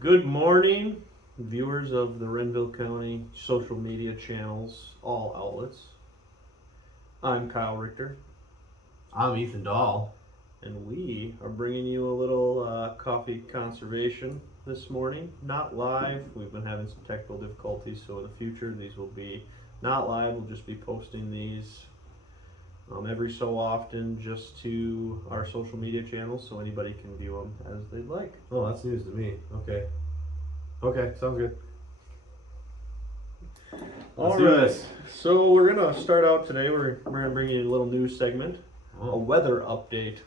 Good morning, viewers of the Renville County social media channels, all outlets. I'm Kyle Richter, I'm Ethan Dahl. and we are bringing you a little coffee conservation this morning. Not live, we've been having some technical difficulties, so in the future these will be not live. We'll just be posting these every so often just to our social media channels so anybody can view them as they'd like. Oh, that's news to me. Okay, sounds good. Let's do this. So we're gonna start out today. We're gonna bring you a little news segment, a weather update,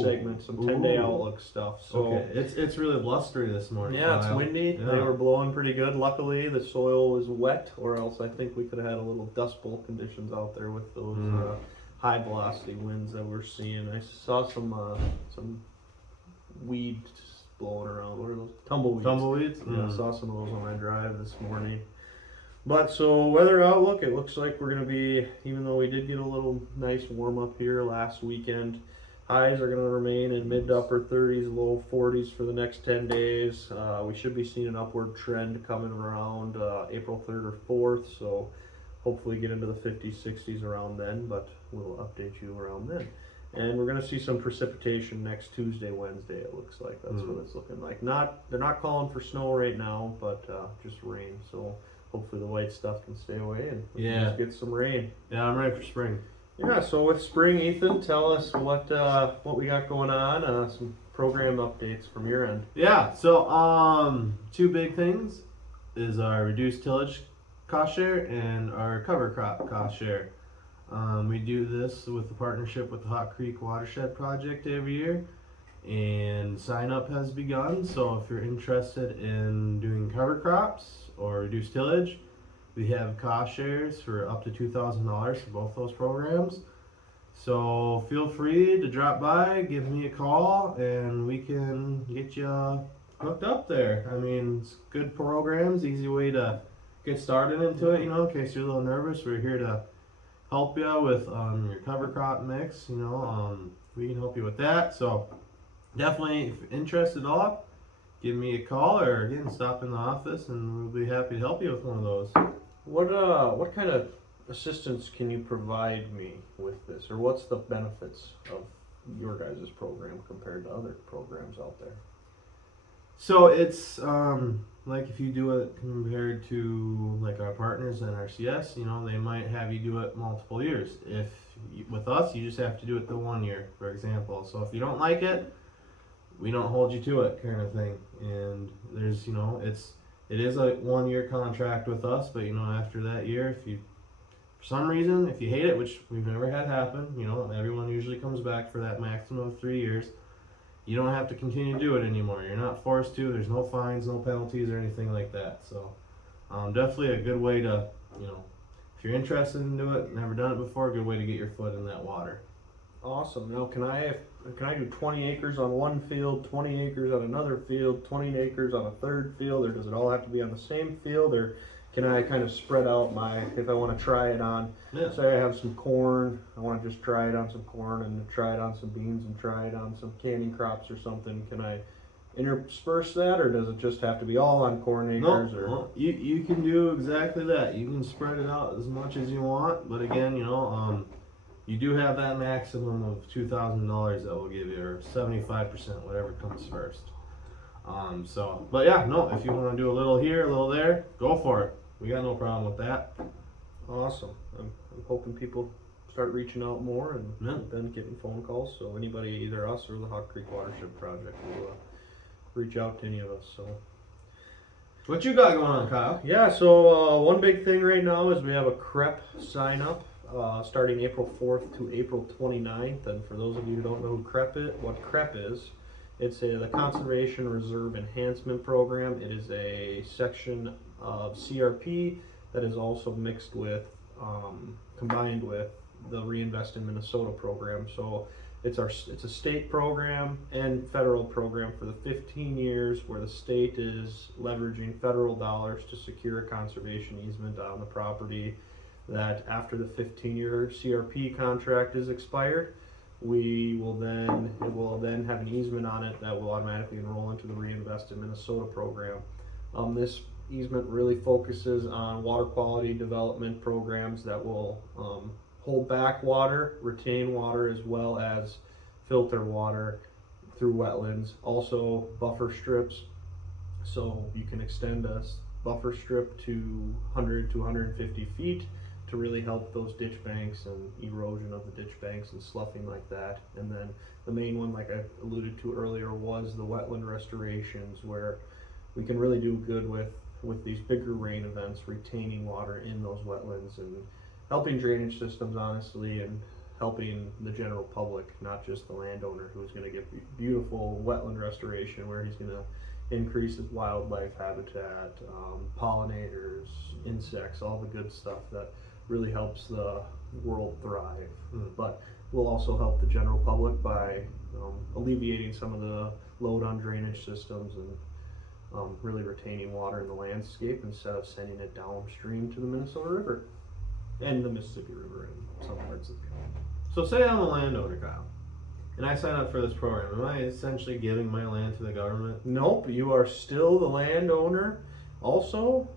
segment, some 10-day outlook stuff. So okay, it's really blustery this morning. yeah, it's windy. Yeah. They were blowing pretty good. Luckily, the soil was wet, or else I think we could have had a little dust bowl conditions out there with those high velocity winds that we're seeing. I saw some weeds blowing around. What are those? Tumbleweeds. Tumbleweeds? Yeah, I saw some of those on my drive this morning. But so weather outlook, it looks like we're going to be, even though we did get a little nice warm up here last weekend, highs are going to remain in mid to upper 30s, low 40s for the next 10 days. We should be seeing an upward trend coming around April 3rd or 4th, so hopefully get into the 50s, 60s around then, but we'll update you around then. And we're going to see some precipitation next Tuesday, Wednesday, it looks like. That's what it's looking like. They're not calling for snow right now, but just rain. So hopefully the white stuff can stay away and we can just get some rain. Yeah, I'm ready for spring. Yeah, so with spring, Ethan, tell us what we got going on, some program updates from your end. Yeah, so two big things is our reduced tillage cost share and our cover crop cost share. We do this with the partnership with the Hot Creek Watershed Project every year, and sign up has begun. So if you're interested in doing cover crops or reduced tillage, we have cost shares for up to $2,000 for both those programs. So feel free to drop by, give me a call, and we can get you hooked up there. I mean, it's good programs, easy way to get started into it, in case you're a little nervous. We're here to help you with your cover crop mix. We can help you with that. So definitely, if you're interested at all, give me a call or again stop in the office, and we'll be happy to help you with one of those. What kind of assistance can you provide me with this, or what's the benefits of your guys' program compared to other programs out there? So it's like if you do it compared to like our partners in RCS, they might have you do it multiple years. With us, you just have to do it the 1 year, for example. So if you don't like it, we don't hold you to it, kind of thing. And there's it is a 1 year contract with us, but after that year, if you for some reason if you hate it, which we've never had happen, everyone usually comes back for that maximum of 3 years. You don't have to continue to do it anymore. You're not forced to. There's no fines, no penalties, or anything like that. So, definitely a good way to, if you're interested in doing it, never done it before, a good way to get your foot in that water. Awesome. Now, can I do 20 acres on one field, 20 acres on another field, 20 acres on a third field, or does it all have to be on the same field, or can I kind of spread out if I want to try it on, say I have some corn, I want to just try it on some corn and try it on some beans and try it on some canning crops or something. Can I intersperse that, or does it just have to be all on corn acres? No, you can do exactly that. You can spread it out as much as you want, but again, you do have that maximum of $2,000 that will give you, or 75%, whatever comes first. But yeah, no, if you want to do a little here, a little there, go for it. We got no problem with that. Awesome. I'm hoping people start reaching out more and then getting phone calls. So anybody, either us or the Hot Creek Watershed Project, will reach out to any of us. So what you got going on, Kyle? Yeah, so one big thing right now is we have a CREP sign up starting April 4th to April 29th. And for those of you who don't know what CREP is, it's the Conservation Reserve Enhancement Program. It is a section of CRP that is also mixed with, combined with the Reinvest in Minnesota program. So it's a state program and federal program for the 15 years where the state is leveraging federal dollars to secure a conservation easement on the property that after the 15-year CRP contract is expired, it will then have an easement on it that will automatically enroll into the Reinvest in Minnesota program. This easement really focuses on water quality development programs that will hold back water, retain water, as well as filter water through wetlands. Also buffer strips, so you can extend a buffer strip to 100 to 150 feet to really help those ditch banks and erosion of the ditch banks and sloughing like that. And then the main one, like I alluded to earlier, was the wetland restorations, where we can really do good with these bigger rain events, retaining water in those wetlands and helping drainage systems, honestly, and helping the general public, not just the landowner who's going to get beautiful wetland restoration where he's going to increase his wildlife habitat, pollinators, insects, all the good stuff that really helps the world thrive. But will also help the general public by alleviating some of the load on drainage systems and really retaining water in the landscape instead of sending it downstream to the Minnesota River and the Mississippi River in some parts of the country. So say I'm a landowner, Kyle, and I sign up for this program. Am I essentially giving my land to the government? Nope, you are still the landowner. Also,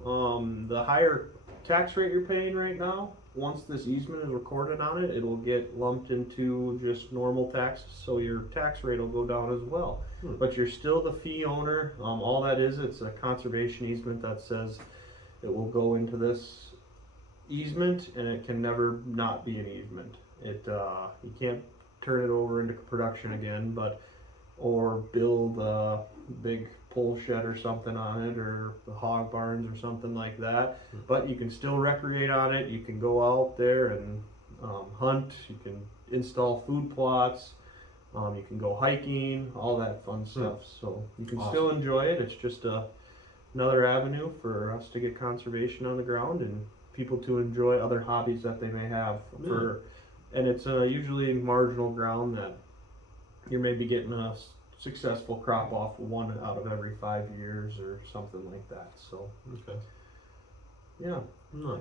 the higher tax rate you're paying right now, once this easement is recorded on it, it'll get lumped into just normal taxes, so your tax rate will go down as well. But you're still the fee owner. All that is, it's a conservation easement that says it will go into this easement, and it can never not be an easement. You can't turn it over into production again, or build a big pole shed or something on it, or the hog barns or something like that. But you can still recreate on it. You can go out there and hunt. You can install food plots. You can go hiking, all that fun stuff. So you can still enjoy it. It's just another avenue for us to get conservation on the ground and people to enjoy other hobbies that they may have. And it's usually marginal ground that you're maybe getting a successful crop off one out of every 5 years or something like that. So yeah, Nice.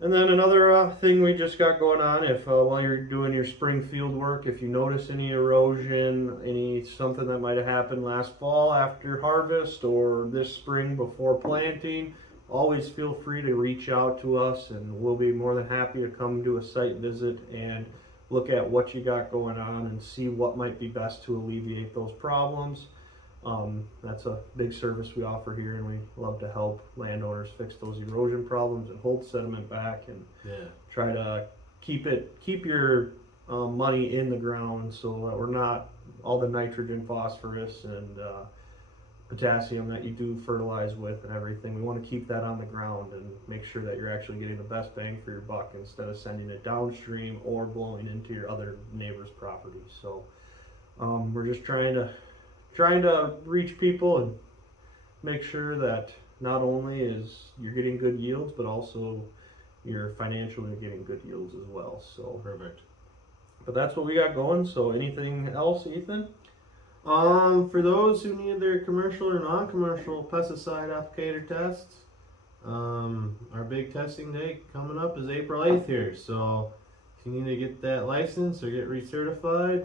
and then another thing we just got going on, if while you're doing your spring field work, if you notice any erosion, something that might have happened last fall after harvest or this spring before planting, always feel free to reach out to us, and we'll be more than happy to come do a site visit and look at what you got going on and see what might be best to alleviate those problems. That's a big service we offer here, and we love to help landowners fix those erosion problems and hold sediment back and try to keep your money in the ground, so that we're not all the nitrogen, phosphorus, and potassium that you do fertilize with and everything. We want to keep that on the ground and make sure that you're actually getting the best bang for your buck instead of sending it downstream or blowing into your other neighbor's property. So we're just trying to reach people and make sure that not only is you're getting good yields, but also you're financially getting good yields as well. So Perfect. But that's what we got going. So anything else, Ethan? For those who need their commercial or non-commercial pesticide applicator tests, our big testing day coming up is April 8th here. So if you need to get that license or get recertified,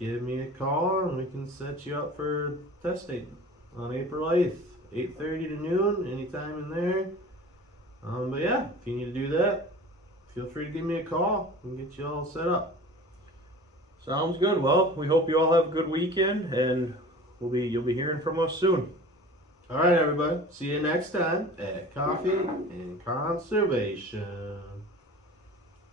give me a call and we can set you up for testing on April 8th, 8:30 to noon, anytime in there. But yeah, if you need to do that, feel free to give me a call and get you all set up. Sounds good. Well, we hope you all have a good weekend, and you'll be hearing from us soon. All right, everybody. See you next time at Coffee and Conservation.